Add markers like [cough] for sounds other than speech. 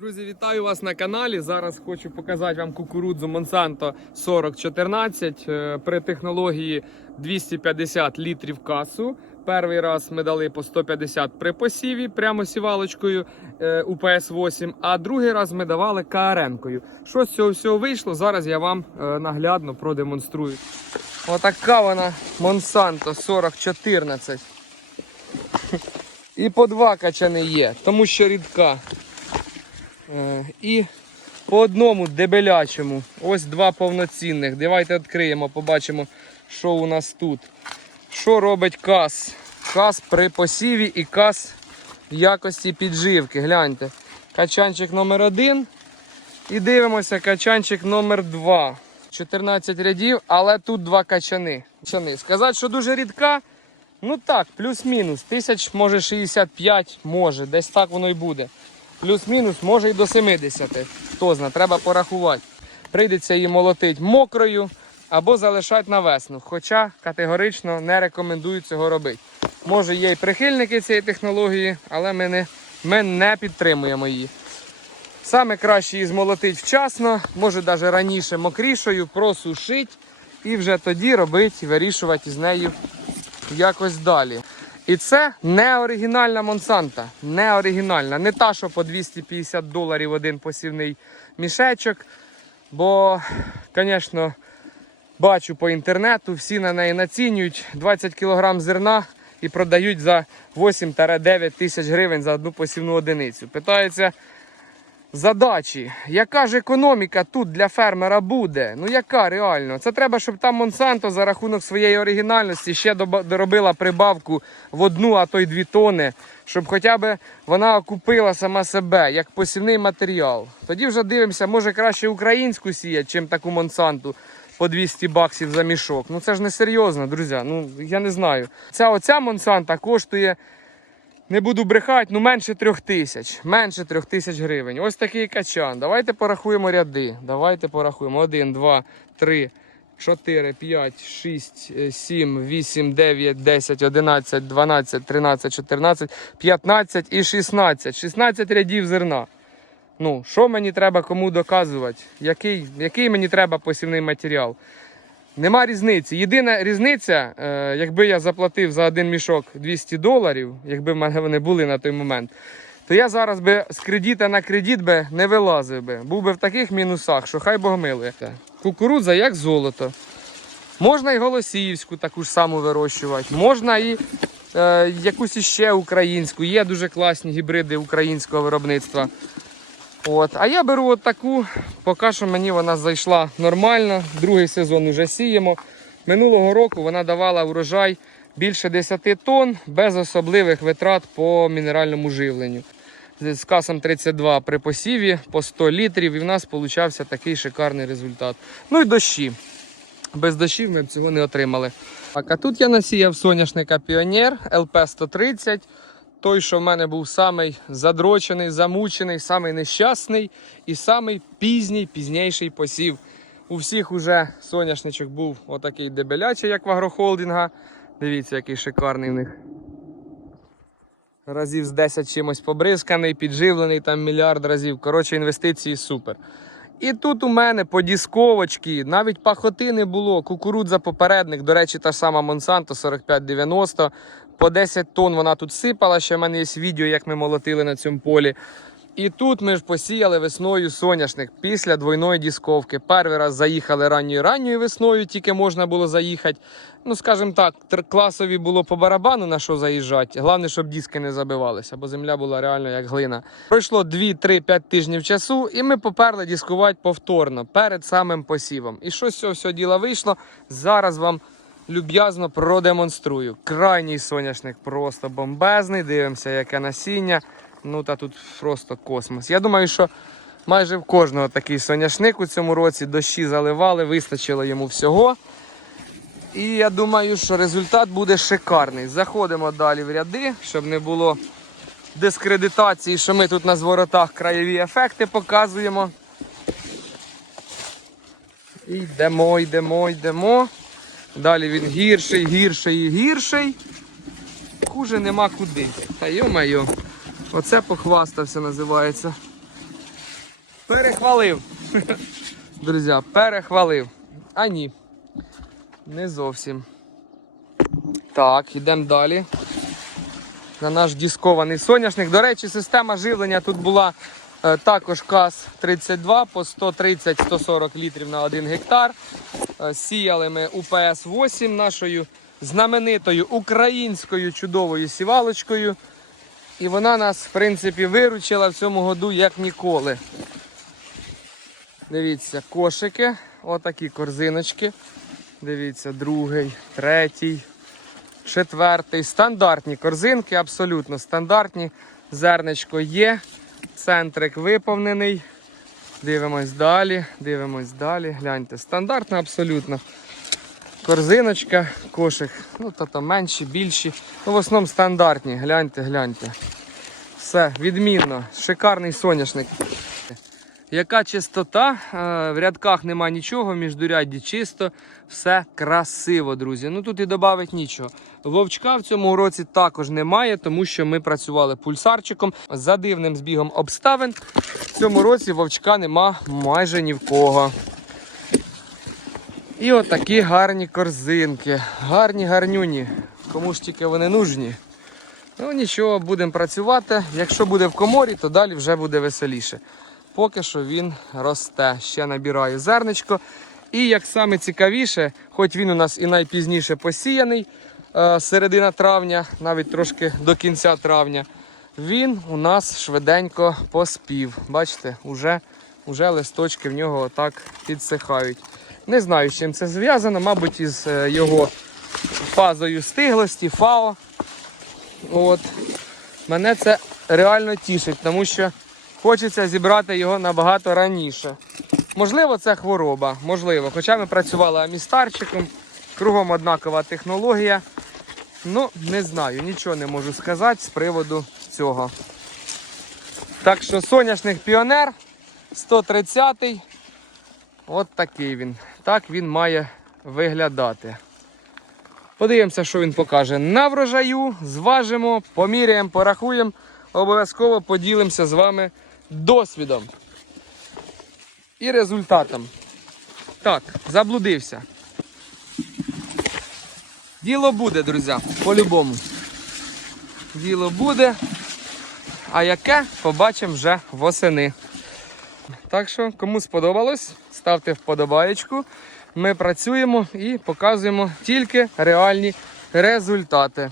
Друзі, вітаю вас на каналі. Зараз хочу показати вам кукурудзу Monsanto 4014 е, при технології 250 літрів касу. Перший раз ми дали по 150 при посіві прямо сівалочкою е, УПС 8, а другий раз ми давали КРНкою. Що з цього всього вийшло? Зараз я вам е, наглядно продемонструю. Отака вона Monsanto [laughs] 4014. І по два качани є, тому що рідка. Е, І по одному дебелячому. Ось два повноцінних. Давайте відкриємо, побачимо, що у нас тут. Що робить кас? Кас при посіві і кас в якості підживки. Гляньте. Качанчик номер один. І дивимося качанчик номер два. 14 рядів, але тут два качани. Качани. Сказати, що дуже рідка. Ну так, плюс-мінус. Тисяч, може 65, може, десь так воно і буде. Плюс-мінус, може і до 70. Хто знає, треба порахувати. Прийдеться її молотити мокрою або залишати на весну. Хоча категорично не рекомендую цього робити. Може є і прихильники цієї технології, але ми не, ми не підтримуємо її. Саме краще її змолотити вчасно, може навіть раніше мокрішою, просушити і вже тоді робити, вирішувати з нею якось далі. І це не оригінальна Монсанта. Не оригінальна. Не та, що по 250 доларів один посівний мішечок. Бо, звісно, бачу по інтернету, всі на неї націнюють 20 кг зерна і продають за 8-9 тисяч гривень за одну посівну одиницю. Питаються, задачі. Яка ж економіка тут для фермера буде? Ну яка реально? Це треба, щоб там Монсанто за рахунок своєї оригінальності ще доробила прибавку в одну, а то й дві тони, щоб хоча б вона окупила сама себе як посівний матеріал. Тоді вже дивимося, може краще українську сіяти, чим таку Монсанту. По 200 баксів за мішок. Ну це ж не серйозно, друзі. Ну я не знаю. Ця оця Монсанта коштує не буду брехати, ну менше трьох тисяч. Менше трьох тисяч гривень. Ось такий качан. Давайте порахуємо ряди. Давайте порахуємо. 1, 2, 3, 4, 5, 6, 7, 8, 9, 10, 11, 12, 13, 14, 15 і 16. 16 рядів зерна. Ну, що мені треба кому доказувати? Який, який мені треба посівний матеріал? Нема різниці. Єдина різниця, е, якби я заплатив за один мішок 200 доларів, якби в мене вони були на той момент, то я зараз би з кредита на кредит би не вилазив би. Був би в таких мінусах, що хай Бог милує. Кукурудза як золото. Можна і голосіївську таку ж саму вирощувати, можна і е, якусь іще українську. Є дуже класні гібриди українського виробництва. От. А я беру от таку, поки що мені вона зайшла нормально. Другий сезон вже сіємо. Минулого року вона давала урожай більше 10 тонн без особливих витрат по мінеральному живленню. З касом 32 при посіві по 100 літрів, і в нас получався такий шикарний результат. Ну і дощі. Без дощів ми б цього не отримали. Так, а тут я насіяв соняшника Піонер ЛП-130. Той, що в мене був самий задрочений, замучений, самий нещасний і самий пізній, пізніший посів. У всіх уже соняшничок був отакий дебелячий, як в агрохолдинга. Дивіться, який шикарний в них. Разів з 10 чимось побризканий, підживлений там мільярд разів. Коротше, інвестиції супер. І тут у мене по дісковочці навіть пахоти не було. Кукурудза попередник, до речі, та ж сама Монсанто 4590. По 10 тонн вона тут сипала. Ще в мене є відео, як ми молотили на цьому полі. І тут ми ж посіяли весною соняшник після двойної дісковки. Перший раз заїхали ранньою ранньою весною, тільки можна було заїхати. Ну, скажімо так, класові було по барабану на що заїжджати. Головне, щоб диски не забивалися, бо земля була реально як глина. Пройшло 2-3-5 тижнів часу, і ми поперли дискувати повторно перед самим посівом. І що з цього всього діла вийшло? Зараз вам люб'язно продемонструю. Крайній соняшник просто бомбезний. Дивимося, яке насіння. Ну та тут просто космос. Я думаю, що майже в кожного такий соняшник у цьому році дощі заливали, вистачило йому всього. І я думаю, що результат буде шикарний. Заходимо далі в ряди, щоб не було дискредитації, що ми тут на зворотах краєві ефекти показуємо. Йдемо, йдемо, йдемо. Далі він гірший, гірший і гірший. Хуже нема куди. Та йо-майо. Оце похвастався називається. Перехвалив. [laughs] Друзі, перехвалив. А ні. Не зовсім. Так, йдемо далі. На наш дискований соняшник. До речі, система живлення тут була також КАЗ-32 по 130-140 літрів на 1 гектар. Е, сіяли ми УПС-8 нашою знаменитою українською чудовою сівалочкою. І вона нас, в принципі, виручила в цьому году як ніколи. Дивіться, кошики, отакі корзиночки. Дивіться, другий, третій, четвертий. Стандартні корзинки, абсолютно стандартні. Зерничко є, центрик виповнений. Дивимось далі, дивимось далі. Гляньте, стандартна абсолютно. Корзиночка, кошик. Ну, то там менші, більші. Ну, в основному стандартні. Гляньте, гляньте. Все, відмінно. Шикарний соняшник. Яка чистота? Е, В рядках нема нічого, міждурядді чисто, все красиво, друзі. Ну тут і додати нічого. Вовчка в цьому році також немає, тому що ми працювали пульсарчиком за дивним збігом обставин. В цьому році вовчка нема майже ні в кого. І отакі гарні корзинки. Гарні гарнюні. Кому ж тільки вони нужні. Ну нічого, будемо працювати. Якщо буде в коморі, то далі вже буде веселіше. Поки що він росте. Ще набираю зерничко. І як саме цікавіше, хоч він у нас і найпізніше посіяний, е, середина травня, навіть трошки до кінця травня, він у нас швиденько поспів. Бачите, уже, уже листочки в нього отак підсихають. Не знаю, з чим це зв'язано, мабуть, із е, його фазою стиглості, ФАО. От. Мене це реально тішить, тому що хочеться зібрати його набагато раніше. Можливо, це хвороба, можливо. Хоча ми працювали амістарчиком, кругом однакова технологія. Ну, не знаю, нічого не можу сказати з приводу цього. Так що соняшник піонер 130-й. От такий він. Так він має виглядати. Подивимося, що він покаже на врожаю, зважимо, поміряємо, порахуємо. Обов'язково поділимося з вами досвідом і результатом. Так, заблудився. Діло буде, друзі, по-любому. Діло буде. А яке побачимо вже восени. Так що, кому сподобалось, ставте вподобаєчку. Ми працюємо і показуємо тільки реальні результати.